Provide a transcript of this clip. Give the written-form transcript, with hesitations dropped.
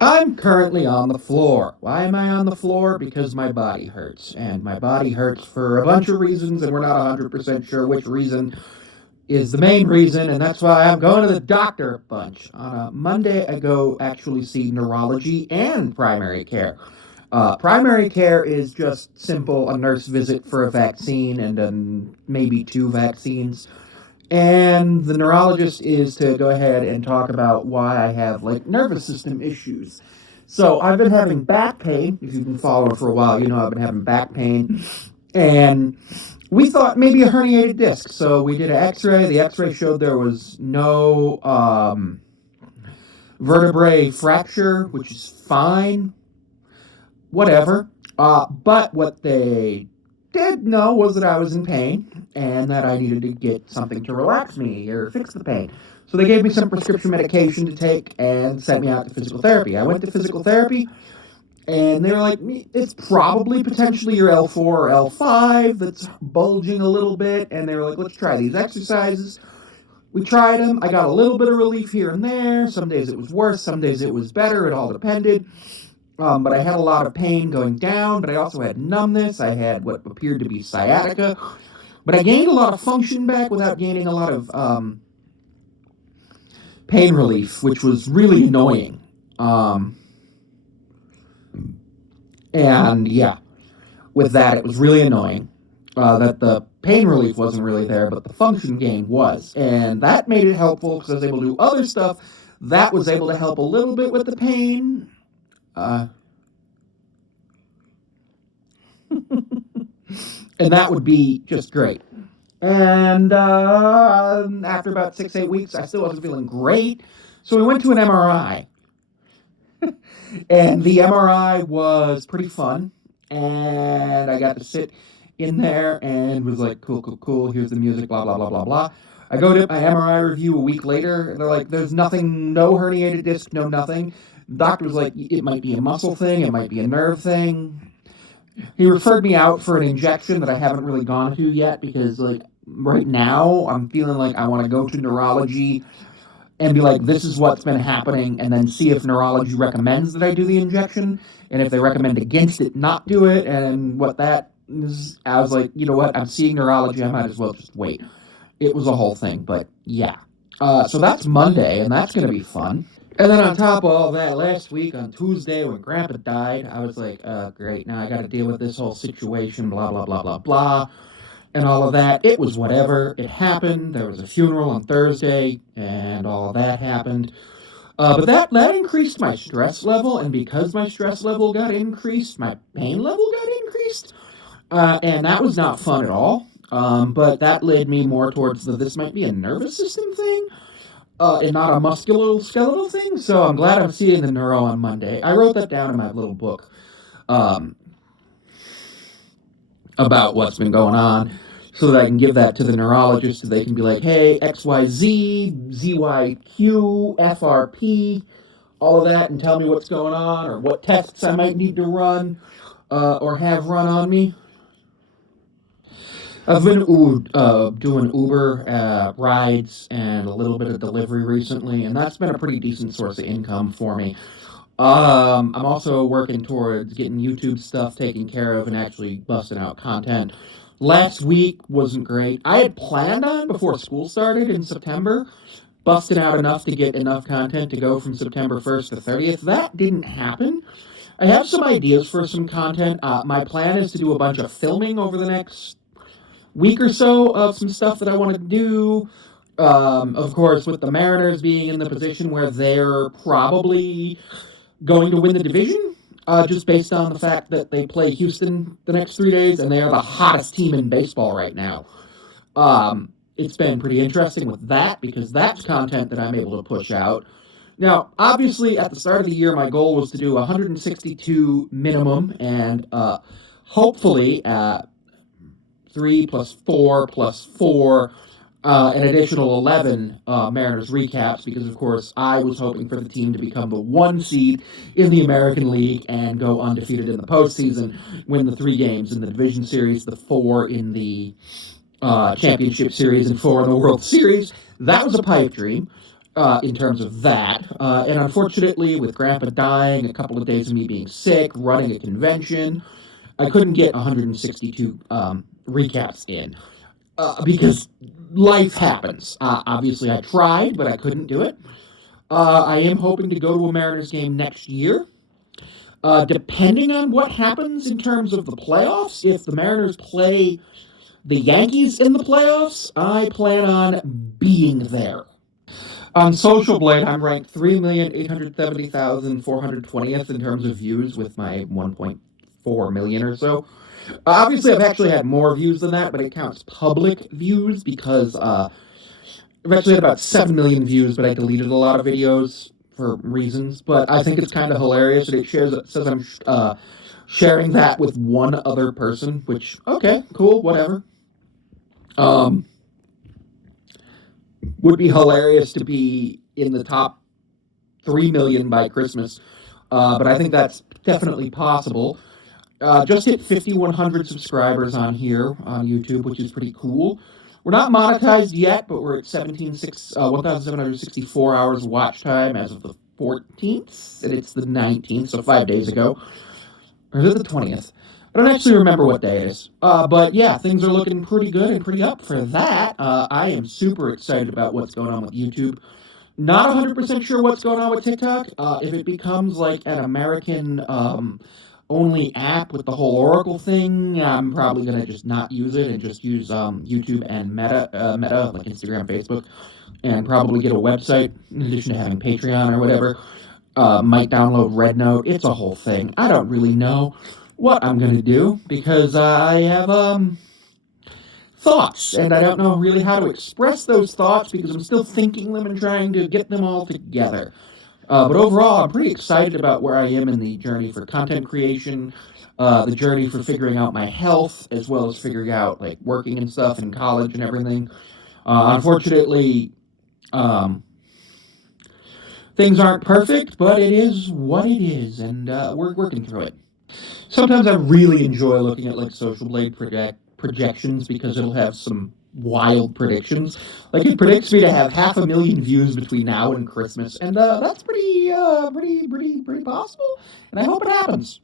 I'm currently on the floor. Why am I on the floor? Because my body hurts. And my body hurts for a bunch of reasons, and we're not 100% sure which reason is the main reason, and that's why I'm going to the doctor a bunch. On a Monday, I go actually see neurology and primary care. Primary care is just simple a nurse visit for a vaccine and then maybe two vaccines. And the neurologist is to go ahead and talk about why I have like nervous system issues. So I've been having back pain. If you've been following for a while, you know I've been having back pain. And we thought maybe a herniated disc. So we did an x-ray. The x-ray showed there was no vertebrae fracture, which is fine. Whatever. But what they did know was that I was in pain and that I needed to get something to relax me or fix the pain. So they gave me some prescription medication to take and sent me out to physical therapy. I went to physical therapy and they were like, it's probably potentially your L4 or L5 that's bulging a little bit. And they were like, let's try these exercises. We tried them. I got a little bit of relief here and there. Some days it was worse. Some days it was better. It all depended. But I had a lot of pain going down, but I also had numbness. I had what appeared to be sciatica. But I gained a lot of function back without gaining a lot of pain relief, which was really annoying. And yeah, with that, it was really annoying that the pain relief wasn't really there, but the function gain was. And that made it helpful because I was able to do other stuff. That was able to help a little bit with the pain. And that would be just great. And after about 6-8 weeks, I still wasn't feeling great. So we went to an MRI. And the MRI was pretty fun. And I got to sit in there and was like, cool. Here's the music, blah, blah, blah, blah, blah. I go to my MRI review a week later, and they're like, there's nothing, no herniated disc, no nothing. The doctor was like, it might be a muscle thing, it might be a nerve thing. He referred me out for an injection that I haven't really gone to yet because, like, right now I'm feeling like I want to go to neurology and be like, this is what's been happening, and then see if neurology recommends that I do the injection, and if they recommend against it, not do it, and what that is. I was like, you know what, I'm seeing neurology, I might as well just wait. It was a whole thing, but yeah. So that's Monday, and that's going to be fun. And then on top of all that, last week on Tuesday when Grandpa died, I was like, great, now I got to deal with this whole situation, blah, blah, blah, blah, blah, and all of that. It was whatever. It happened. There was a funeral on Thursday, and all of that happened. But that increased my stress level, and because my stress level got increased, my pain level got increased, and that was not fun at all. But that led me more towards this might be a nervous system thing. And not a musculoskeletal thing, so I'm glad I'm seeing the neuro on Monday. I wrote that down in my little book about what's been going on so that I can give that to the neurologist so they can be like, hey, XYZ, ZYQ, FRP, all of that, and tell me what's going on or what tests I might need to run or have run on me. I've been doing Uber rides and a little bit of delivery recently, and that's been a pretty decent source of income for me. I'm also working towards getting YouTube stuff taken care of and actually busting out content. Last week wasn't great. I had planned on, before school started in September, busting out enough to get enough content to go from September 1st to 30th. That didn't happen. I have some ideas for some content. My plan is to do a bunch of filming over the next week or so of some stuff that I want to do. Of course, with the Mariners being in the position where they're probably going to win the division, just based on the fact that they play Houston the next 3 days, and they are the hottest team in baseball right now. It's been pretty interesting with that, because that's content that I'm able to push out. Now, obviously, at the start of the year, my goal was to do 162 minimum, and hopefully 3 plus 4 plus 4, an additional 11 Mariners recaps, because, of course, I was hoping for the team to become the 1 seed in the American League and go undefeated in the postseason, win the 3 games in the Division Series, the 4 in the Championship Series, and 4 in the World Series. That was a pipe dream. in terms of that. And unfortunately, with Grandpa dying, a couple of days of me being sick, running a convention, I couldn't get 162 recaps in because life happens. Obviously, I tried, but I couldn't do it. I am hoping to go to a Mariners game next year. Depending on what happens in terms of the playoffs, if the Mariners play the Yankees in the playoffs, I plan on being there. On Social Blade, I'm ranked 3,870,420th in terms of views with my 1.4 million or so. Obviously, I've actually had more views than that, but it counts public views because I've actually had about 7 million views, but I deleted a lot of videos for reasons. But I think it's kind of hilarious that it says I'm sharing that with one other person, which, okay, cool, whatever. Would be hilarious to be in the top 3 million by Christmas, but I think that's definitely possible. Just hit 5,100 subscribers on here on YouTube, which is pretty cool. We're not monetized yet, but we're at 1,764 hours watch time as of the 14th, and it's the 19th, so 5 days ago. Or is it the 20th? I don't actually remember what day it is. But yeah, things are looking pretty good and pretty up for that. I am super excited about what's going on with YouTube. Not 100% sure what's going on with TikTok. If it becomes like an American only app with the whole Oracle thing, I'm probably going to just not use it and just use YouTube and Meta, like Instagram, Facebook, and probably get a website in addition to having Patreon or whatever. Might download RedNote. It's a whole thing. I don't really know what I'm going to do because I have thoughts, and I don't know really how to express those thoughts because I'm still thinking them and trying to get them all together. But overall, I'm pretty excited about where I am in the journey for content creation, the journey for figuring out my health, as well as figuring out like working and stuff in college and everything. Unfortunately, things aren't perfect, but it is what it is, and we're working through it. Sometimes I really enjoy looking at like Social Blade projections because it'll have some wild predictions. Like it predicts me to have 500,000 views between now and Christmas, and that's pretty possible. And I hope it happens.